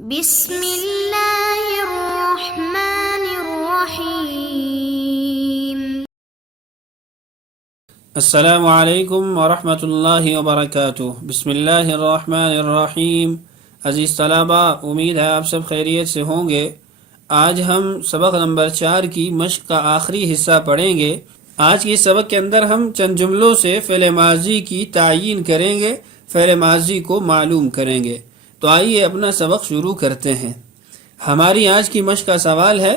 بسم اللہ الرحمن الرحیم۔ السلام علیکم ورحمۃ اللہ وبرکاتہ۔ بسم اللہ الرحمن الرحیم۔ عزیز طلبہ، امید ہے آپ سب خیریت سے ہوں گے۔ آج ہم سبق نمبر 4 کی مشق کا آخری حصہ پڑھیں گے۔ آج کی سبق کے اندر ہم چند جملوں سے فعل ماضی کی تعیین کریں گے، فعل ماضی کو معلوم کریں گے۔ تو آئیے اپنا سبق شروع کرتے ہیں۔ ہماری آج کی مشق کا سوال ہے: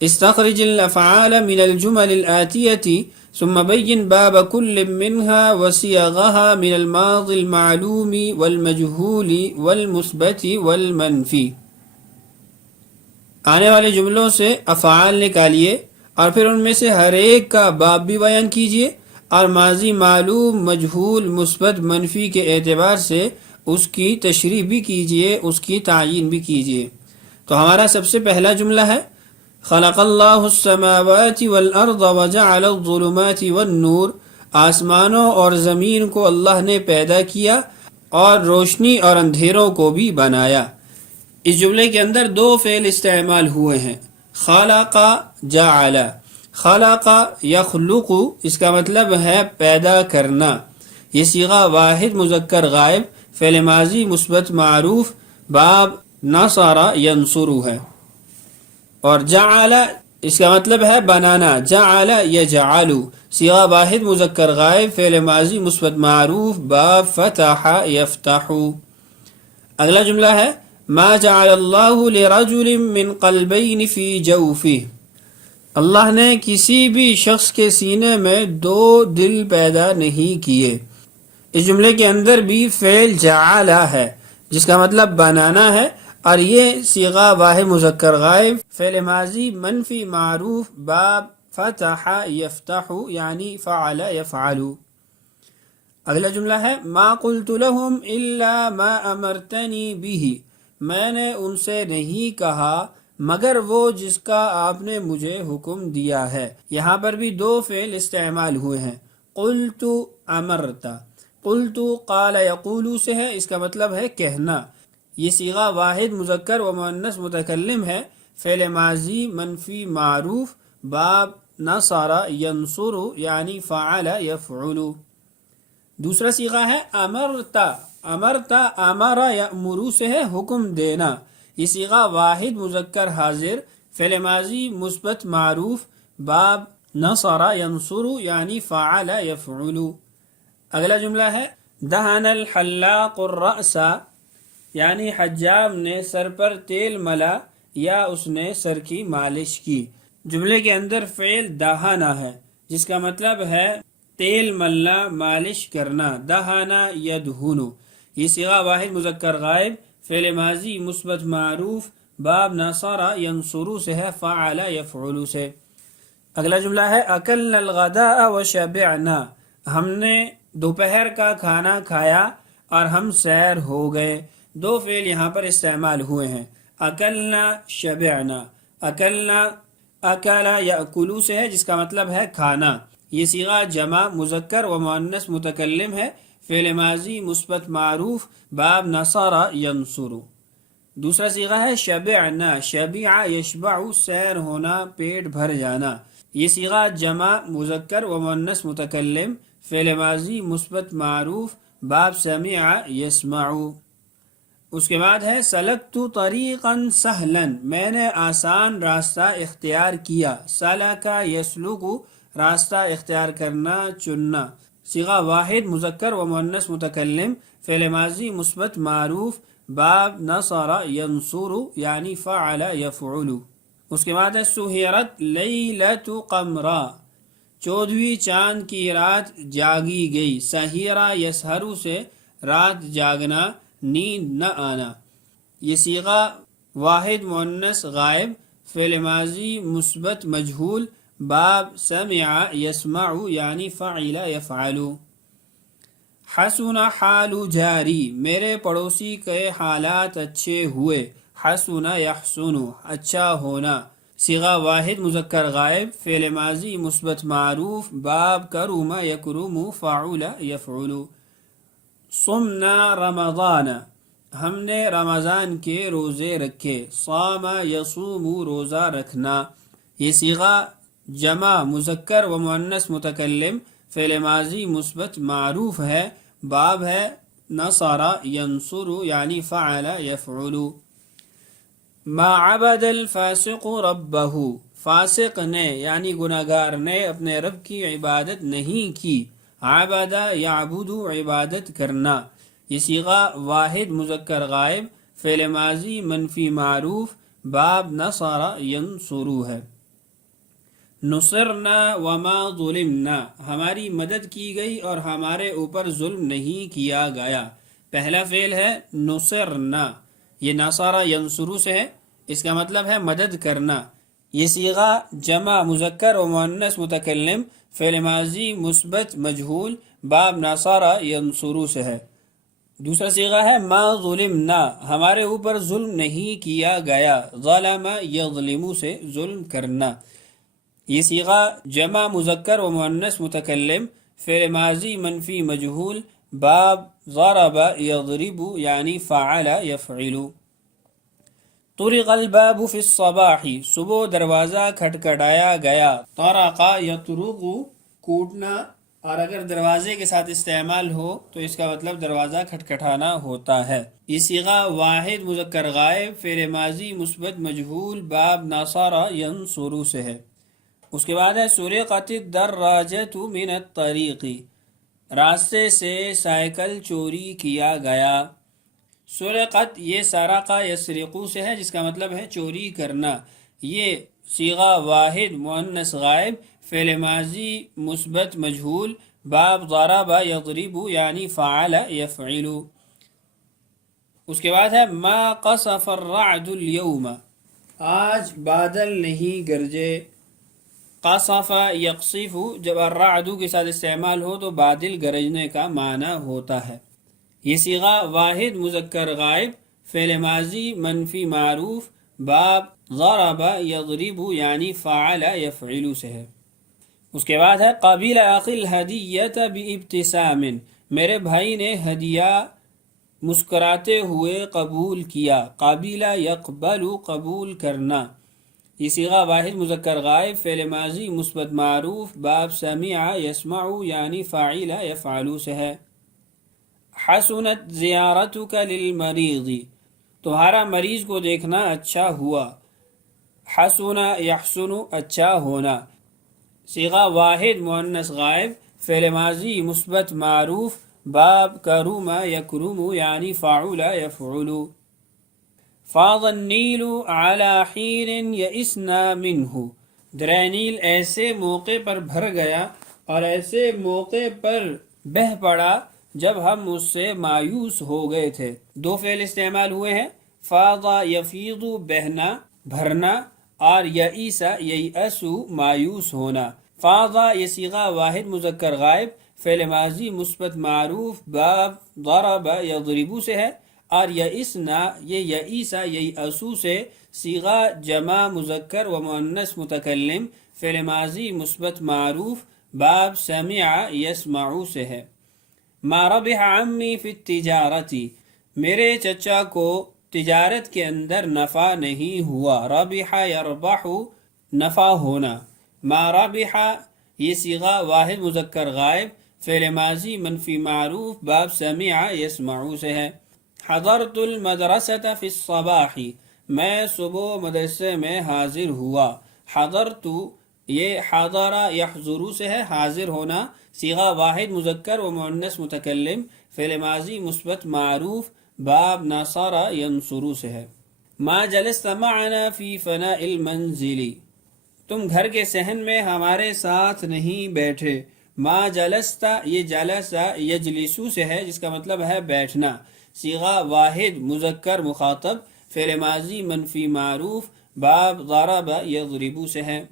استخرج الافعال من الجمل الآتیة ثم بین باب كل منها وصيغها من الماضي المعلوم والمجهول والمثبت والمنفی۔ آنے والے جملوں سے افعال نکالیے اور پھر ان میں سے ہر ایک کا باب بھی بیان کیجیے اور ماضی معلوم، مجہول، مثبت، منفی کے اعتبار سے اس کی تشریح بھی کیجیے، اس کی تعیین بھی کیجیے۔ تو ہمارا سب سے پہلا جملہ ہے: خلق اللہ السماوات والارض وجعل الظلمات والنور۔ آسمانوں اور زمین کو اللہ نے پیدا کیا اور روشنی اور اندھیروں کو بھی بنایا۔ اس جملے کے اندر دو فعل استعمال ہوئے ہیں: خلق، جعل۔ خلق یخلق، اس کا مطلب ہے پیدا کرنا۔ یہ صیغہ واحد مذکر غائب، فعل ماضی مثبت معروف، باب نصر ینصر ہے۔ اور جعل اس کا مطلب ہے بنانا، جعل یجعل، صیغہ واحد مذکر غائب، فعل ماضی مثبت معروف، باب فتح یفتح۔ اگلا جملہ ہے: ما جعل اللہ لرجل من قلبین فی جوفہ۔ اللہ نے کسی بھی شخص کے سینے میں دو دل پیدا نہیں کیے۔ اس جملے کے اندر بھی فعل جعل ہے جس کا مطلب بنانا ہے، اور یہ صیغہ واحد مذکر غائب، فعل ماضی منفی معروف، باب فتح یفتح یعنی فعل یفعل۔ اگلا جملہ ہے: ما قلت لهم الا ما امرتنی به۔ میں نے ان سے نہیں کہا مگر وہ جس کا آپ نے مجھے حکم دیا ہے۔ یہاں پر بھی دو فعل استعمال ہوئے ہیں: قلت، امرت۔ قلت قال یقول سے ہے، اس کا مطلب ہے کہنا۔ یہ صیغہ واحد مذکر و مؤنث متکلم ہے، فعل ماضی منفی معروف، باب نصر ینصر یعنی فعل یفعل۔ دوسرا صیغہ ہے امرت۔ امرت، امر یأمر سے ہے حکم دینا۔ یہ صیغہ واحد مذکر حاضر، فعل ماضی مثبت معروف، باب نصر ینصر یعنی فعل یفعل۔ اگلا جملہ ہے: دہن الحلاق الرأس، یعنی حجام نے سر پر تیل ملا یا اس نے سر کی مالش کی۔ جملے کے اندر فعل دہنا ہے جس کا مطلب ہے تیل ملنا، مالش کرنا، دہنا یدہن۔ یہ صیغہ واحد مذکر غائب، فعل ماضی مثبت معروف، باب نصر ینصر سے ہے فعل یفعل سے۔ اگلا جملہ ہے: اکلنا الغداء وشبعنا۔ ہم نے دوپہر کا کھانا کھایا اور ہم سیر ہو گئے۔ دو فعل یہاں پر استعمال ہوئے ہیں: اکلنا، شبعنا۔ اکلنا، اکل یاکل سے ہے جس کا مطلب ہے کھانا۔ یہ صیغہ جمع مذکر و مؤنث متکلم ہے، فعل ماضی مثبت معروف، باب نصر ینصر۔ دوسرا صیغہ ہے شبعنا۔ شبع یشبع، سیر ہونا، پیٹ بھر جانا۔ یہ صیغہ جمع مذکر و مؤنث متکلم، فعل ماضی مثبت معروف، باب سمع یسمع۔ اس کے بعد ہے سلکت طریقا سہلا۔ میں نے آسان راستہ اختیار کیا۔ سلک یسلک، راستہ اختیار کرنا، چننا۔ صیغہ واحد مذکر و مؤنث متکلم، فعل ماضی مثبت معروف، باب نصر ینصر یعنی فعل یفعل۔ اس کے بعد ہے سہرت لیلۃ قمرا۔ 14ویں چاند کی رات جاگی گئی۔ سہیرہ یسہر سے رات جاگنا، نیند نہ آنا۔ یہ صیغہ واحد مؤنث غائب، فعل ماضی مثبت مجہول، باب سمع یسمع یعنی فعل یفعل۔ حسن حال جاری، میرے پڑوسی کے حالات اچھے ہوئے۔ حسن یحسن، اچھا ہونا۔ صیغہ واحد مذکر غائب، فعل ماضی مثبت معروف، باب کرم یکرم، فعل یفعل۔ صمنا رمضان، ہم نے رمضان کے روزے رکھے. صام یصوم روزہ رکھنا. یہ صیغہ جمع مذکر و مؤنث متکلم فعل ماضی مثبت معروف ہے. باب ہے نصر ینصر یعنی فعل یفعل. ما عبد الفاسق ربہ، فاسق نے یعنی گناہگار نے اپنے رب کی عبادت نہیں کی. عبد یعبد عبادت کرنا. یہ صیغہ واحد مذکر غائب فعل ماضی منفی معروف باب نصر ینصر ہے. نصرنا وما ظلمنا، ہماری مدد کی گئی اور ہمارے اوپر ظلم نہیں کیا گیا. پہلا فعل ہے نصرنا، یہ نصر ینصر سے ہے، اس کا مطلب ہے مدد کرنا. یہ صیغہ جمع مذکر و مؤنث متکلم فعل ماضی مثبت مجہول باب نصر ینصر سے ہے. دوسرا صیغہ ہے ما ظلمنا، ہمارے اوپر ظلم نہیں کیا گیا. ظلم یظلم سے ظلم کرنا. یہ صیغہ جمع مذکر و مؤنث متکلم فعل ماضی منفی مجہول باب ضرب یضرب یعنی فعل یفعل. طرق الباب فی الصباح، صبح دروازہ کھٹکھٹایا گیا. طرق یطرق کوٹنا، اور اگر دروازے کے ساتھ استعمال ہو تو اس کا مطلب دروازہ کھٹکھٹانا ہوتا ہے. یہ صیغہ واحد مذکر غائب فعل ماضی مثبت مجہول باب نصر ینصر سے ہے. اس کے بعد ہے سرقت الدراجۃ من الطریق، راستے سے سائیکل چوری کیا گیا. سرقت یہ سرقہ یسرقو سے ہے جس کا مطلب ہے چوری کرنا. یہ صیغہ واحد مؤنث غائب فعل ماضی مثبت مجہول باب ضرب یضرب یعنی فعل یفعل. اس کے بعد ہے ما قصف الرعد اليوم، آج بادل نہیں گرجے. قصف یقصف جب الرعد کے ساتھ استعمال ہو تو بادل گرجنے کا معنی ہوتا ہے. یہ صیغہ واحد مذکر غائب فعل ماضی منفی معروف باب ضرب یضرب یعنی فعل یفعل سے ہے. اس کے بعد ہے قبیل اخی الہدیۃ بابتسام، میرے بھائی نے ہدیہ مسکراتے ہوئے قبول کیا. قبیل یقبل قبول کرنا. یہ صیغہ واحد مذکر غائب فعل ماضی مثبت معروف باب سمع یسمع یعنی فاعل یفعل سے ہے. حسنت زیارتک للمریض، تمہارا مریض کو دیکھنا اچھا ہوا. حسن یحسن اچھا ہونا. صیغہ واحد مؤنث غائب فعل ماضی مثبت معروف باب کرم یکرم یعنی فاعل یفعل. فاض النیل علی حین یئسنا منہ، دریا نیل ایسے موقع پر بھر گیا اور ایسے موقع پر بہہ پڑا جب ہم اس سے مایوس ہو گئے تھے. دو فعل استعمال ہوئے ہیں، فاض یفیض بہنا بھرنا اور یئس ییأس مایوس ہونا. فاض یہ صیغہ واحد مذکر غائب فعل ماضی مثبت معروف باب ضرب یضرب سے ہے، اور یئسنا یہ یئس ییأس سے صیغہ جمع مذکر و مؤنث متکلم فعل ماضی مثبت معروف باب سمع یسمع سے ہے. ما ربح عمی فی التجارت، میرے چچا کو تجارت کے اندر نفع نہیں ہوا. ربح یربح نفع ہونا. ما ربح یہ صیغہ واحد مذکر غائب فعل ماضی منفی معروف باب سمع یسمع سے ہے. حضرت المدرسۃ فی الصباح، میں صبح مدرسے میں حاضر ہوا. حضرت یہ حضر یحضر سے ہے حاضر ہونا. صیغہ واحد مذکر و مؤنث متکلم فعل ماضی مثبت معروف باب نصر ینصر سے ہے. ما جلست معنا فی فناء المنزل، تم گھر کے صحن میں ہمارے ساتھ نہیں بیٹھے. ما جلست یہ جلس یجلسو سے ہے جس کا مطلب ہے بیٹھنا. صیغہ واحد مذکر مخاطب فعل ماضی منفی معروف باب ضرب یضرب سے ہے.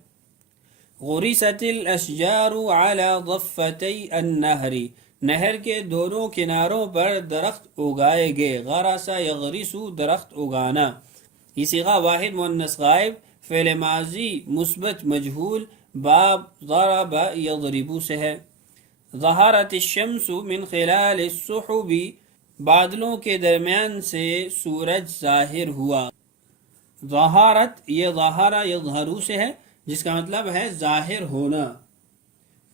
غرست الاشجار علی ضفتي النہر، نہر کے دونوں کناروں پر درخت اگائے گئے. غرس یغرس درخت اگانا. یہ صیغہ واحد مؤنث غائب فعل ماضی مثبت مجہول باب ضرب یضرب سے ہے. ظہرت الشمس من خلال السحب بادلوں کے درمیان سے سورج ظاہر ہوا. ظہارت یہ ظہارہ یظہرو سے ہے جس کا مطلب ہے ظاہر ہونا،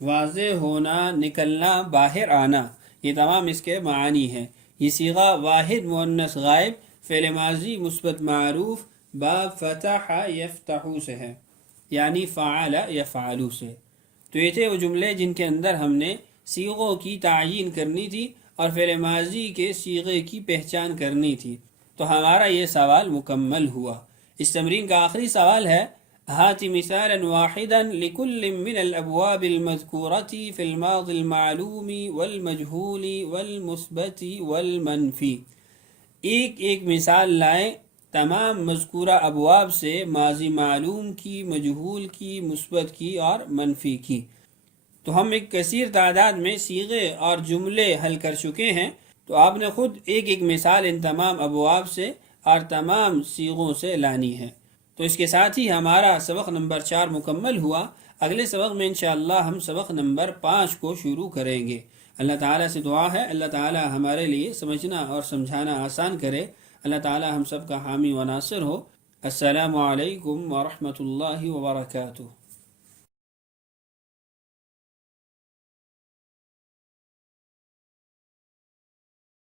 واضح ہونا، نکلنا، باہر آنا. یہ تمام اس کے معانی ہیں. یہ صیغہ واحد مؤنث غائب فعل ماضی مثبت معروف باب فتح یفتح سے ہے، یعنی فعل یفعل سے. تو یہ تھے وہ جملے جن کے اندر ہم نے صیغوں کی تعیین کرنی تھی اور فعل ماضی کے صیغے کی پہچان کرنی تھی. تو ہمارا یہ سوال مکمل ہوا. اس تمرین کا آخری سوال ہے ہات مثالا واحدا لكل من الابواب المذکورة في الماضی المعلوم والمجهول والمثبت والمنفی. ایک مثال لائیں تمام مذکورہ ابواب سے، ماضی معلوم کی، مجہول کی، مثبت کی اور منفی کی. تو ہم ایک کثیر تعداد میں صیغے اور جملے حل کر چکے ہیں. تو آپ نے خود ایک مثال ان تمام ابواب سے اور تمام صیغوں سے لانی ہے. تو اس کے ساتھ ہی ہمارا سبق نمبر 4 مکمل ہوا. اگلے سبق میں انشاءاللہ ہم سبق نمبر 5 کو شروع کریں گے. اللہ تعالیٰ سے دعا ہے اللہ تعالیٰ ہمارے لیے سمجھنا اور سمجھانا آسان کرے. اللہ تعالیٰ ہم سب کا حامی و ناصر ہو. السلام علیکم ورحمۃ اللہ وبرکاتہ.